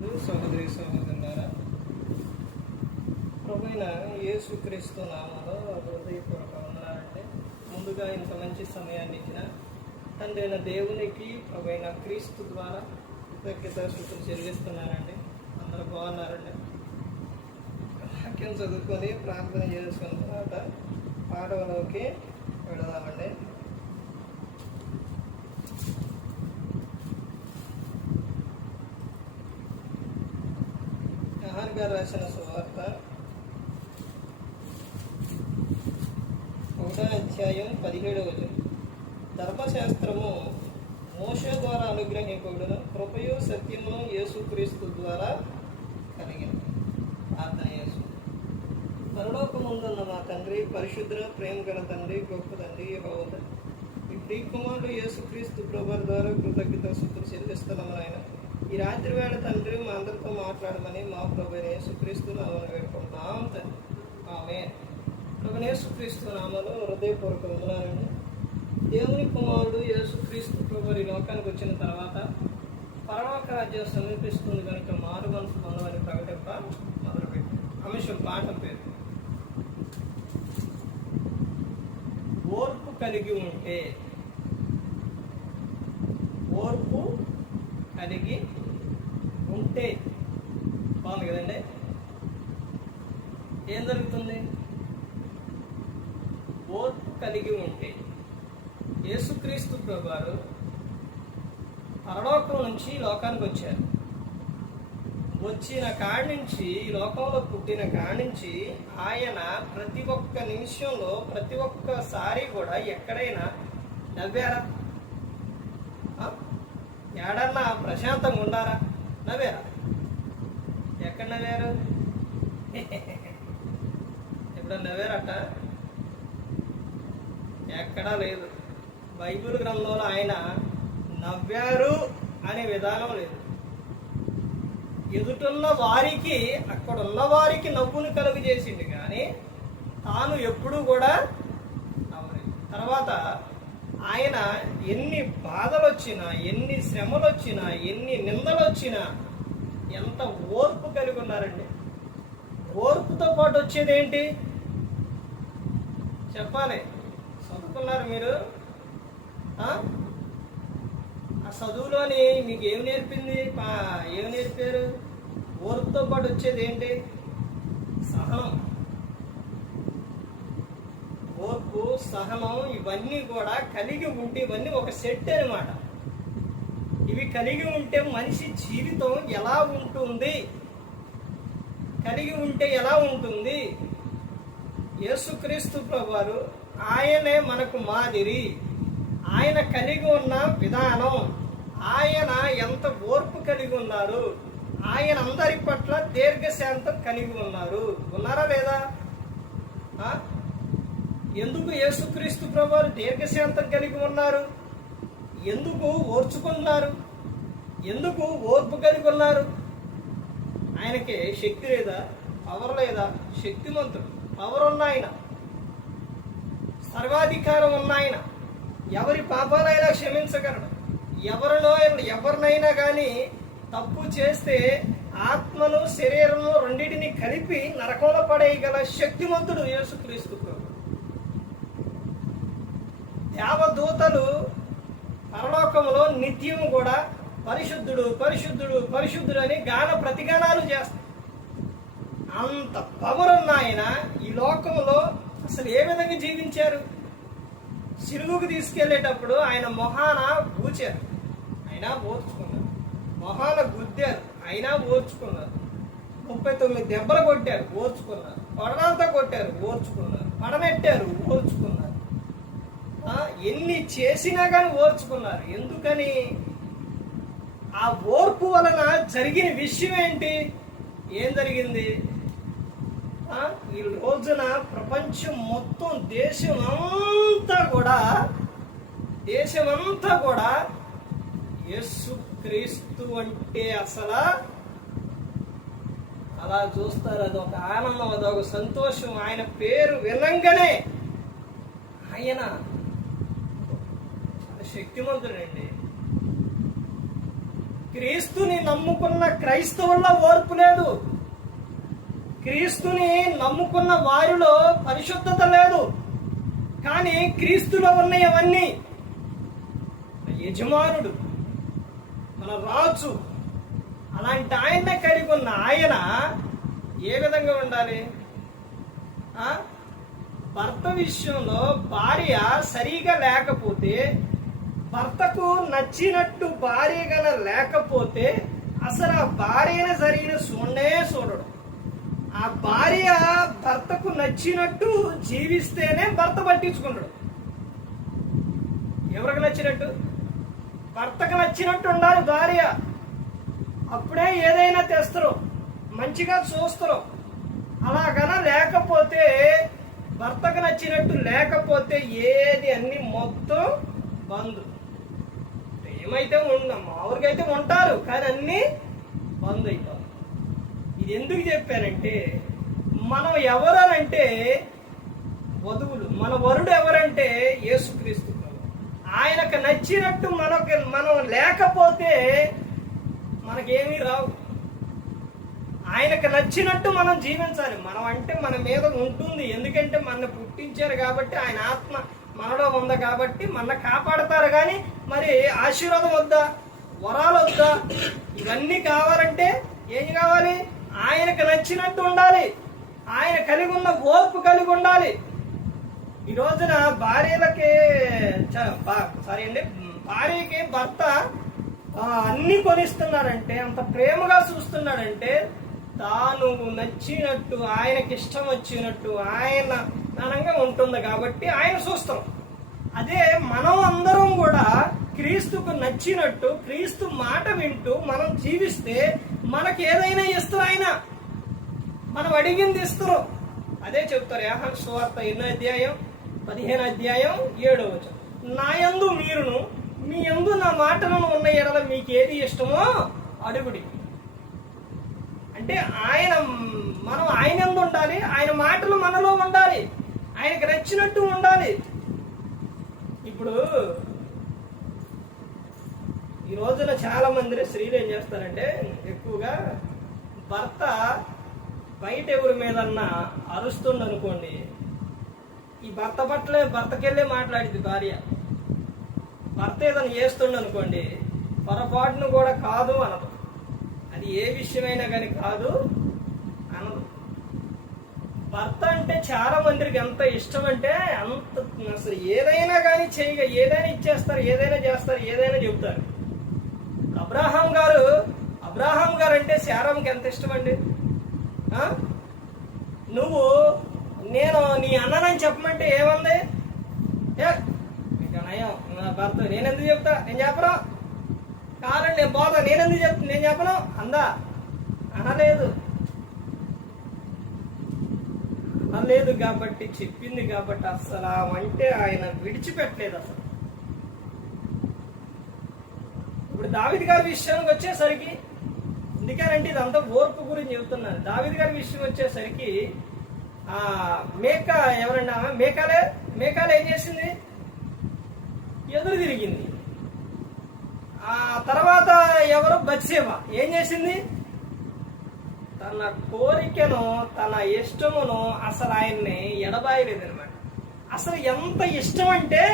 సహోదరి సహోదరులారా, ప్రభువైన యేసుక్రీస్తు నామములో హృదయపూర్వక వందనాలండి. ముందుగా ఇంత మంచి సమయాన్ని ఇచ్చిన తండ్రి అయిన దేవునికి ప్రభువైన క్రీస్తు ద్వారా కృతజ్ఞతాస్తుతులు చెల్లిస్తున్నానండి. అందరూ బాగున్నారండి. వాక్యం చదువుకొని ప్రార్థన చేసుకున్న తర్వాత పాఠంలోకి వెళదామండి. యోహాను గారు రాసిన సువార్త 1వ అధ్యాయం 17వ వచనం. ధర్మశాస్త్రము మోషే ద్వారా అనుగ్రహింపబడును, కృపయు సత్యమును యేసుక్రీస్తు ద్వారా కలిగినది. ప్రార్థన యేసు. పరలోకమందున్న మా తండ్రి, పరిశుద్ధ ప్రేమ గల తండ్రి, గొప్ప తండ్రి యెహోవా తండ్రి, ఈ ప్రియకుమారుడు యేసుక్రీస్తు ప్రభువు ద్వారా కృతజ్ఞతాస్తుతులు చెల్లిస్తున్నాము ఆయన. ఈ రాత్రి వేళ తండ్రి మా అందరితో మాట్లాడమని మా ప్రభువైన యేసుక్రీస్తు నామమున వేడుకుంటాం తండ్రి. ఆమేన్. ప్రభువైన యేసుక్రీస్తు నామములో హృదయపూర్వక వందనాలండి. దేవుని కుమారుడు యేసుక్రీస్తు ప్రభువు ఈ లోకానికి వచ్చిన తర్వాత పరలోక రాజ్యం సమీపిస్తుంది కనుక మారు మనసు పొందమని ప్రకటింప మొదలుపెట్టి అంశం పాఠం పేరు ఓర్పు కలిగి ఉంటే. ఓర్పు కలిగి ఉంటే బాగుంది కదండి. ఏం జరుగుతుంది? ఓర్పు కలిగి ఉంటే. యేసుక్రీస్తు ప్రభువారు పరలోకం నుంచి లోకానికి వచ్చారు. వచ్చిన కాడి నుంచి, ఈ లోకంలో పుట్టిన కాడి నుంచి ఆయన ప్రతి ఒక్క నిమిషంలో, ప్రతి ఒక్కసారి కూడా ఎక్కడైనా నవ్వారా? ఏడన్నా ప్రశాంతంగా ఉండారా? నవ్వారా? ఎక్కడ నవ్వారు? ఎప్పుడన్నా నవ్వారట? ఎక్కడా లేదు. బైబిల్ గ్రంథంలో ఆయన నవ్వారు అనే విధానం లేదు. ఎదుటున్న వారికి, అక్కడున్న వారికి నవ్వును కలుగు చేసింది కానీ తాను ఎప్పుడూ కూడా నవ్వలేదు. తర్వాత ఆయన ఎన్ని బాధలు వచ్చినా, ఎన్ని శ్రమలు వచ్చినా, ఎన్ని నిందలు వచ్చినా ఎంత ఓర్పు కలిగి ఉన్నారండి. ఓర్పుతో పాటు వచ్చేది ఏంటి చెప్పాలి? చదువుకున్నారు మీరు? ఆ చదువులోని మీకు ఏమి నేర్పింది? ఏమి నేర్పారు? ఓర్పుతో పాటు వచ్చేది ఏంటి? సహనం. ఓర్పు, సహనం ఇవన్నీ కూడా కలిగి ఉంటే, ఇవన్నీ ఒక సెట్ అన్నమాట. ఇవి కలిగి ఉంటే మనిషి జీవితం ఎలా ఉంటుంది? కలిగి ఉంటే ఎలా ఉంటుంది? యేసుక్రీస్తు ప్రభువారు ఆయనే మనకు మాదిరి. ఆయన కలిగి ఉన్న విధానం, ఆయన ఎంత ఓర్పు కలిగి ఉన్నారు, ఆయన అందరి పట్ల దీర్ఘశాంతం కలిగి ఉన్నారు. ఉన్నారా లేదా? ఎందుకు యేసుక్రీస్తు ప్రభువారు దీర్ఘశాంతం కలిగి ఉన్నారు? ఎందుకు ఓర్చుకున్నారు? ఎందుకు ఓర్పు కలిగి ఉన్నారు? ఆయనకి శక్తి లేదా? పవర్ లేదా? శక్తిమంతుడు, పవర్ ఉన్న ఆయన, సర్వాధికారం ఉన్న ఆయన, ఎవరి పాపాలైనా క్షమించగలడు. ఎవరినైనా కానీ తప్పు చేస్తే ఆత్మను, శరీరము రెండింటిని కలిపి నరకంలో పడేయగల శక్తిమంతుడు యేసుక్రీస్తు ప్రభు. దేవదూతలు పరలోకంలో నిత్యం కూడా పరిశుద్ధుడు, పరిశుద్ధుడు, పరిశుద్ధుడు అని గాన ప్రతిగానాలు చేస్తారు. అంత పవర్ ఉన్న ఆయన ఈ లోకంలో అసలు ఏ విధంగా జీవించారు? సిలువకు తీసుకెళ్లేటప్పుడు ఆయన మొహాన పూచారు, అయినా ఓర్చుకున్నారు. మొహాన గుద్దారు, అయినా ఓర్చుకున్నారు. 39 దెబ్బలు కొట్టారు, ఓర్చుకున్నారు. పడనంతా కొట్టారు, ఓర్చుకున్నారు. పడనెట్టారు, ఓర్చుకున్నారు. ఎన్ని చేసినా కానీ ఓర్చుకున్నారు. ఎందుకని? ఆ ఓర్పు వలన జరిగిన విషయం ఏంటి? ఏం జరిగింది? ఈ రోజున ప్రపంచం మొత్తం, దేశమంతా కూడా యేసుక్రీస్తు అంటే అసలు అలా చూస్తారు. అదొక ఆనందం, అదొక సంతోషం. ఆయన పేరు వినంగానే ఆయన శక్తిమంతుడండి. క్రీస్తుని నమ్ముకున్న క్రైస్తవుల్లో ఓర్పు లేదు. క్రీస్తుని నమ్ముకున్న వారిలో పరిశుద్ధత లేదు. కానీ క్రీస్తులో ఉన్నవన్నీ యజమానుడు, మన రాజు, అలాంటి ఆయన్నే కలిగి ఉన్న ఆయన ఏ విధంగా ఉండాలి? భర్త విషయంలో భార్య సరిగా లేకపోతే, భర్తకు నచ్చినట్టు భార్య గన లేకపోతే అసలు ఆ భార్యను సరైన చూడడు. ఆ భార్య భర్తకు నచ్చినట్టు జీవిస్తేనే భర్త పట్టించుకుంటాడు. ఎవరికి నచ్చినట్టు? భర్తకు నచ్చినట్టు ఉండాలి భార్య. అప్పుడే ఏదైనా తెస్తారు, మంచిగా చూస్తారు. అలాగన లేకపోతే, భర్తకు నచ్చినట్టు లేకపోతే ఏది అన్ని మొత్తం బంద్. ఏమైతే మామూలుగా అయితే ఉంటారు, కానీ అన్ని బంద్ అయిపోతారు. ఇది ఎందుకు చెప్పానంటే, మనం ఎవరనంటే వధువులు, మన వరుడు ఎవరంటే యేసుక్రీస్తు. ఆయనకు నచ్చినట్టు మనం లేకపోతే మనకేమీ రావు. ఆయనకు నచ్చినట్టు మనం జీవించాలి. మనం అంటే మన మీద ఉంటుంది, ఎందుకంటే మన పుట్టించారు కాబట్టి, ఆయన ఆత్మ మనలో ఉంది కాబట్టి మన కాపాడతారు. కానీ మరి ఆశీర్వాదం వద్దా, వరాలు వద్దా, ఇవన్నీ కావాలంటే ఏం కావాలి? ఆయనకు నచ్చినట్టు ఉండాలి. ఆయన కలిగి ఉన్న ఓర్పు కలిగి ఉండాలి. ఈ రోజున భార్యకి భర్త అన్ని కొనిస్తున్నాడంటే, అంత ప్రేమగా చూస్తున్నాడంటే, తాను నచ్చినట్టు, ఆయనకి ఇష్టం వచ్చినట్టు ఆయన జ్ఞానంగా ఉంటుంది కాబట్టి ఆయన చూస్తాం. అదే మనం అందరం కూడా క్రీస్తుకు నచ్చినట్టు, క్రీస్తు మాట వింటూ మనం జీవిస్తే మనకి ఏదైనా ఇస్తారు. ఆయన మనం అడిగింది ఇస్తారు. అదే చెప్తారు యోహాను సువార్త 15:7. నా యందు మీరును, మీ యందు నా మాటలను ఉన్న ఎడల మీకు ఏది ఇష్టమో అడుగుడి. అంటే మనం ఆయన యందు ఉండాలి, ఆయన మాటలు మనలో ఉండాలి, ఆయనకు నచ్చినట్టు ఉండాలి. ఇప్పుడు ఈ రోజున చాలా మంది స్త్రీలు ఏం చేస్తారంటే, ఎక్కువగా భర్త బయట ఎవరి మీదన్నా అరుస్తుంది అనుకోండి, ఈ భర్తకెళ్ళే మాట్లాడింది భార్య. భర్త ఏదైనా చేస్తుండ అనుకోండి, పొరపాటును కూడా కాదు అనదు. అది ఏ విషయమైనా కానీ కాదు అనదు. భర్త అంటే చాలా మందికి ఎంత ఇష్టం అంటే, అంత అసలు ఏదైనా కానీ ఏదైనా ఇచ్చేస్తారు, ఏదైనా చేస్తారు, ఏదైనా చెబుతారు. అబ్రాహాం గారు అంటే శారాంకి ఎంత ఇష్టం అండి. నేను నీ అన్ననని చెప్పమంటే ఏముంది? నా భర్త నేనెందుకు చెప్తా, నేను చెప్పను. కాదండి నేను పోతా, నేను చెప్పను అందా? అనలేదు కాబట్టి, చెప్పింది కాబట్టి అసలు అంటే ఆయన విడిచిపెట్టలేదు అసలు. ఇప్పుడు దావీదు గారి విషయానికి వచ్చేసరికి, ఎందుకనంటే ఇదంతా ఓర్పు గురించి చెబుతున్నాను. దావీదు గారి విషయం వచ్చేసరికి ఎవరండి మేకాలే ఏం చేసింది? ఎదురు తిరిగింది. ఆ తర్వాత ఎవరు? బత్షెబ ఏం చేసింది? తన కోరికను, తన ఇష్టమును అసలు ఆయన్ని ఎడబాయలేదనమాట. అసలు ఎంత ఇష్టం అంటే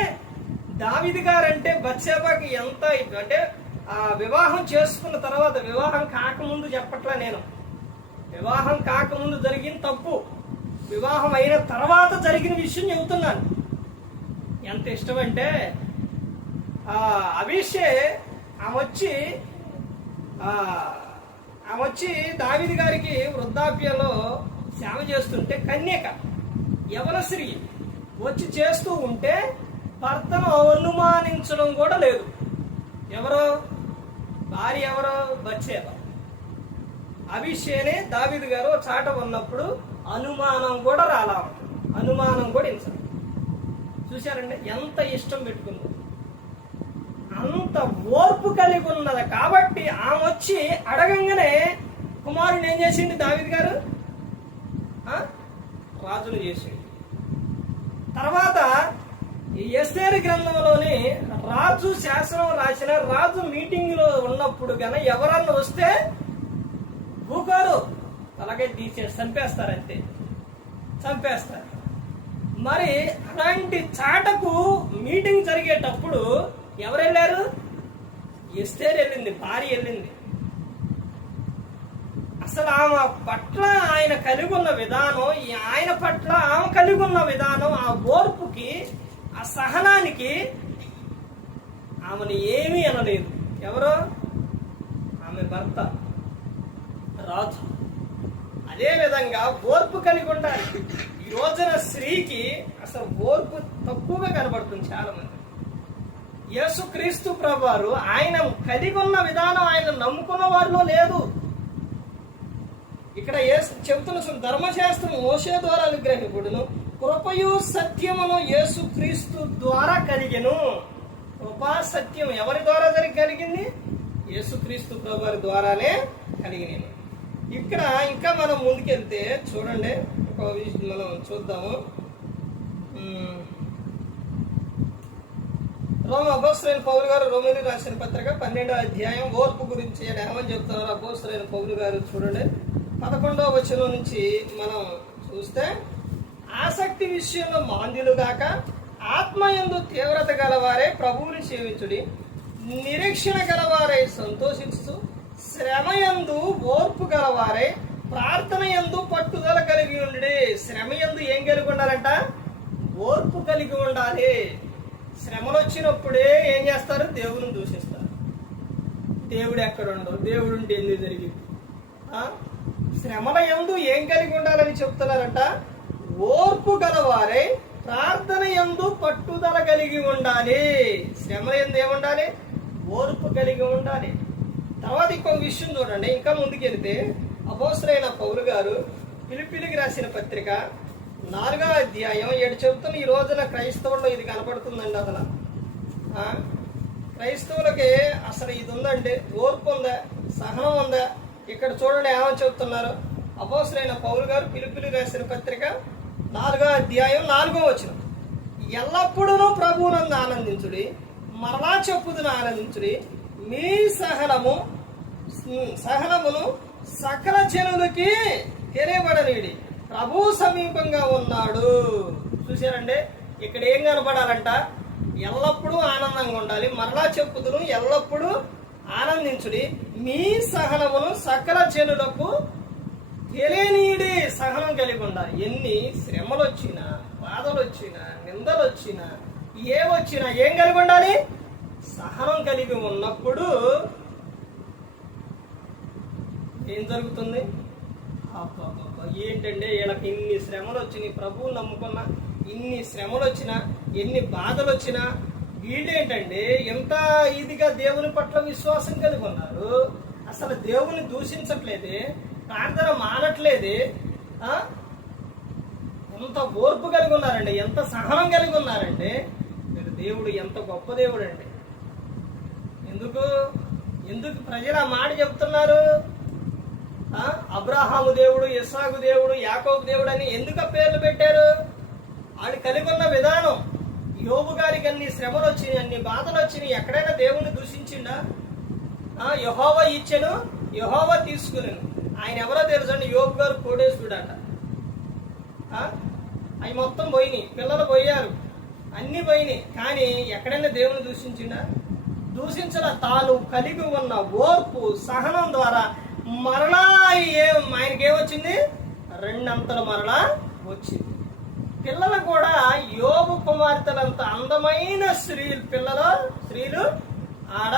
దావీదు గారంటే బత్షెబకి ఎంత అంటే, ఆ వివాహం చేసుకున్న తర్వాత, వివాహం కాకముందు చెప్పట్లా నేను, వివాహం కాకముందు జరిగిన తప్పు, వివాహం అయిన తర్వాత జరిగిన విషయం చెబుతున్నాను. ఎంత ఇష్టం అంటే, అభిషే ఆమె వచ్చి దావీదు గారికి వృద్ధాప్యంలో సేవ చేస్తుంటే, కన్యక యవనశ్రీ వచ్చి చేస్తూ ఉంటే భర్తను అనుమానించడం కూడా లేదు. ఎవరో భార్య, ఎవరో బత్షెబ. అభిషేనే దావీదు గారు చాట ఉన్నప్పుడు అనుమానం కూడా రాలా, అనుమానం కూడా ఇంచదు. చూశారంటే ఎంత ఇష్టం పెట్టుకుందో, అంత ఓర్పు కలిగి ఉన్నది. కాబట్టి ఆమె వచ్చి అడగంగానే కుమారుని ఏం చేసింది దావీదు గారు? రాజును చేసింది. తర్వాత ఈ ఎస్తేరు గ్రంథంలోని రాజు శాసనం రాసిన రాజు మీటింగ్ లో ఉన్నప్పుడు గన ఎవరన్నా వస్తే ఊకోరు, అలాగే తీసేసి చంపేస్తారంతే, చంపేస్తారు. మరి అలాంటి చాటకు మీటింగ్ జరిగేటప్పుడు ఎవరు వెళ్ళారు? ఎస్తేరు వెళ్ళింది, భార్య వెళ్ళింది. అసలు ఆమె పట్ల ఆయన కలిగి ఉన్న విధానం, ఆయన పట్ల ఆమె కలిగి ఉన్న విధానం, ఆ ఓర్పుకి, ఆ సహనానికి ఆమెను ఏమీ అనలేదు. ఎవరో ఆమె భర్త రాజు. అదే విధంగా ఓర్పు కలిగి ఉండాలి. ఈ రోజున స్త్రీకి అసలు ఓర్పు తక్కువగా కనబడుతుంది చాలా మంది. యేసుక్రీస్తు ప్రభువారు ఆయన కలిగి ఉన్న విధానం ఆయన నమ్ముకున్న వారిలో లేదు. ఇక్కడ చెబుతున్న ధర్మశాస్త్రం మోషే ద్వారా అనుగ్రహింపుడును, కృపయు సత్యమును యేసుక్రీస్తు ద్వారా కలిగెను. కృపా సత్యం ఎవరి ద్వారా కలిగింది? యేసుక్రీస్తు ప్రభువారి ద్వారానే కలిగినవి. ఇక్కడ ఇంకా మనం ముందుకెళ్తే చూడండి, ఒక విషయం మనం చూద్దాము. అపోస్తలుడైన పౌలు గారు రోమీయులకు రాసిన పత్రిక 12వ అధ్యాయం ఓర్పు గురించి ఏమని చెప్తున్నారు అపోస్తలుడైన పౌలు గారు? చూడండి 11వ వచనం నుంచి మనం చూస్తే, ఆసక్తి విషయంలో మాంద్యులు గాక ఆత్మయందు తీవ్రత గలవారే ప్రభువుని సేవించుడి, నిరీక్షణ గలవారై సంతోషిస్తూ, శ్రమయందు ఓర్పు గలవారే ప్రార్థన యందు పట్టుదల కలిగి ఉండి. శ్రమయందు ఏం కలిగి ఉండాలంట? ఓర్పు కలిగి ఉండాలి. శ్రమలు వచ్చినప్పుడే ఏం చేస్తారు? దేవుని దూషిస్తారు. దేవుడు ఎక్కడుండో, దేవుడు ఉంటే ఎందుకు జరిగింది? శ్రమల యందు ఏం కలిగి ఉండాలని చెప్తున్నారంట? ఓర్పు గలవారే ప్రార్థన యందు పట్టుదల కలిగి ఉండాలి. శ్రమల యందు ఏముండాలి? ఓర్పు కలిగి ఉండాలి. తర్వాత ఇంకొక విషయం చూడండి, ఇంకా ముందుకెళ్తే అపోస్తలుడైన పౌలు గారు ఫిలిప్పీయులకు రాసిన పత్రిక 4వ అధ్యాయం 7 చెబుతున్న, ఈ రోజున క్రైస్తవుల్లో ఇది కనపడుతుందండి. అసలు క్రైస్తవులకి అసలు ఇది ఉందండి, ఓర్పు ఉందా, సహనం ఉందా? ఇక్కడ చూడండి ఏమని చెబుతున్నారు అపోస్తలుడైన పౌలు గారు ఫిలిప్పీయులకు రాసిన పత్రిక 4వ అధ్యాయం 4వ వచనం, ఎల్లప్పుడూ ప్రభువునందు ఆనందించుడి, మరలా చెప్పుదును ఆనందించుడి, మీ సహనమును సకల జనులకి తెలియబడనీడి, ప్రభు సమీపంగా ఉన్నాడు. చూసారండి, ఇక్కడ ఏం కనపడాలంట? ఎల్లప్పుడూ ఆనందంగా ఉండాలి, మరలా చెప్పుదును ఎల్లప్పుడూ ఆనందించుడి, మీ సహనమును సకల జనులకు తెలియనీడి. సహనం కలిగి ఉండాలి. ఎన్ని శ్రమలు వచ్చినా, బాధలు వచ్చినా, నిందలు వచ్చినా, ఏమొచ్చినా ఏం కలిగి ఉండాలి? సహనం కలిగి ఉన్నప్పుడు ఏం జరుగుతుంది? ఏంటంటే వీళ్ళకి ఇన్ని శ్రమలు వచ్చినాయి, ప్రభువు నమ్ముకున్నా, ఇన్ని శ్రమలు వచ్చినా, ఎన్ని బాధలు వచ్చినా, వీళ్ళేంటంటే ఎంత ఇదిగా దేవుని పట్ల విశ్వాసం కలిగి ఉన్నారు. అసలు దేవుని దూషించట్లేదే, ప్రార్థన మానట్లేదే, ఎంత ఓర్పు కలిగి ఉన్నారండి, ఎంత సహనం కలిగి ఉన్నారండి. మీరు దేవుడు ఎంత గొప్ప దేవుడు అండి. ఎందుకు ప్రజలు ఆ మాట చెప్తున్నారు? అబ్రహాము దేవుడు, ఇస్సాకు దేవుడు, యాకోబు దేవుడు అని ఎందుకు ఆ పేర్లు పెట్టారు? వాడు కలిగి ఉన్న విధానం. యోబు గారికి అన్ని శ్రమలు వచ్చినాయి, అన్ని బాధలు వచ్చినాయి, ఎక్కడైనా దేవుణ్ణి దూషించిండా? యెహోవా ఇచ్చెను, యెహోవా తీసుకునేను. ఆయన ఎవరో తెలుసండి? యోబు గారు కోడేశ్వరుడట. అవి మొత్తం పోయినాయి, పిల్లలు పోయారు, అన్ని పోయినాయి, కానీ ఎక్కడైనా దేవుని దూషించిండా? దూషించిన తాను కలిగి ఉన్న ఓర్పు సహనం ద్వారా మరలా ఆయనకి ఏమొచ్చింది? 2 అంతలు మరలా వచ్చింది. పిల్లలు కూడా యోబు కుమార్తెలంత అందమైన స్త్రీలు ఆడ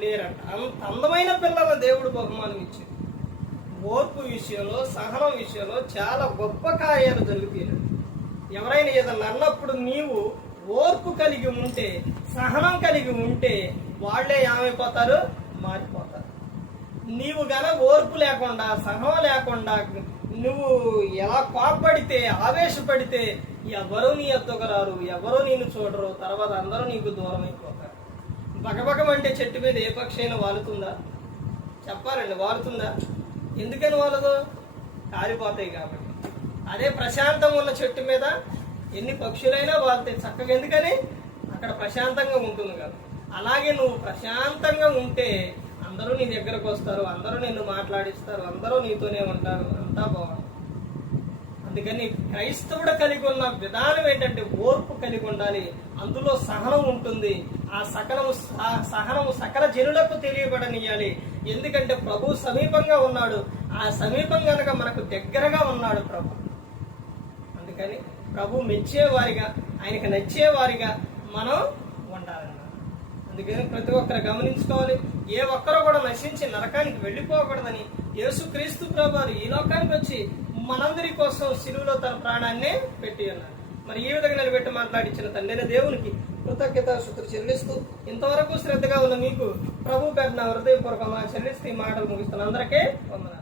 లేరంట. అంత అందమైన పిల్లల దేవుడు బహుమానం ఇచ్చింది. ఓర్పు విషయంలో, సహనం విషయంలో చాలా గొప్ప కార్యాలు జరుగుతాయి. ఎవరైనా ఏదన్నా అన్నప్పుడు నీవు ఓర్పు కలిగి ఉంటే, సహనం కలిగి ఉంటే వాళ్ళే ఏమైపోతారు? మారిపోతారు. నీవు గన ఓర్పు లేకుండా, సహనం లేకుండా నువ్వు ఎలా కోపడితే, ఆవేశపడితే ఎవరూ నీ ఎద్దకు రారు, ఎవరూ నిన్ను చూడరు, తర్వాత అందరూ నీకు దూరం అయిపోతారు. బగబగమంటే చెట్టు మీద ఏ పక్షి అయినా వాలుతుందా? చెప్పాలండి, వాలుతుందా? ఎందుకని వాలదు? కాలిపోతాయి కాబట్టి. అదే ప్రశాంతంగా ఉన్న చెట్టు మీద ఎన్ని పక్షులైనా వాళ్తాయి చక్కగా, ఎందుకని అక్కడ ప్రశాంతంగా ఉంటుంది కదా. అలాగే నువ్వు ప్రశాంతంగా ఉంటే అందరూ నీ దగ్గరకు వస్తారు, అందరూ నిన్ను మాట్లాడిస్తారు, అందరూ నీతోనే ఉంటారు, అంతా బాగుంటుంది. అందుకని క్రైస్తవుడు కలిగి ఉన్న విధానం ఏంటంటే ఓర్పు కలిగి ఉండాలి, అందులో సహనం ఉంటుంది. ఆ సహనము సకల జనులకు తెలియబడనియాలి. ఎందుకంటే ప్రభు సమీపంగా ఉన్నాడు, ఆ సమీపం కనుక మనకు దగ్గరగా ఉన్నాడు ప్రభు. అందుకని ప్రభు మెచ్చేవారిగా, ఆయనకు నచ్చేవారిగా మనం ఉండాలన్నమాట. అందుకని ప్రతి ఒక్కరు గమనించుకోవాలి, ఏ ఒక్కరు కూడా నశించి నరకానికి వెళ్ళిపోకూడదని యేసుక్రీస్తు ప్రభువారు ఈ లోకానికి వచ్చి మనందరి కోసం శిలువలో తన ప్రాణాన్ని పెట్టి ఉన్నారు. మరి ఈ విధంగా నిలబెట్టి మాట్లాడించిన తండ్రి దేవునికి కృతజ్ఞతాస్తుతులు చెల్లిస్తూ, ఇంతవరకు శ్రద్ధగా ఉన్న మీకు ప్రభు పేరున హృదయపూర్వకంగా చెల్లిస్తూ ఈ మాటలు ముగిస్తున్న అందరికీ వందనాలు.